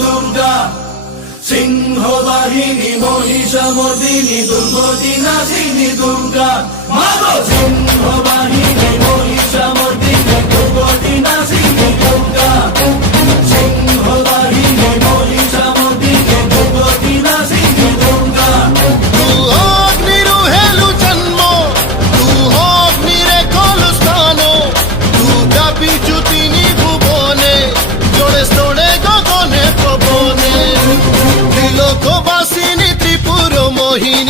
দুর্গা, সিংহবাহিনী মহিষামর্দিনী দুর্গতি নাশিনী দুর্গা, মাগো সিংহবাহিনী মহিষামর্দিনী দুর্গতি নাশিনী দুর্গা, সিংহবাহিনী মহিষামর্দিনী দুর্গতি নাশিনী দুর্গা। তু অগ্নিরু হেলু জন্ম, তু অগ্নিরে কলু স্থান, তু ব্যাপিছু তিনি ভুবনে, জোড়ে স্তোড়ে গগনে পবনে। ত্রিলোকবাসিনী ত্রিপুর মোহিনী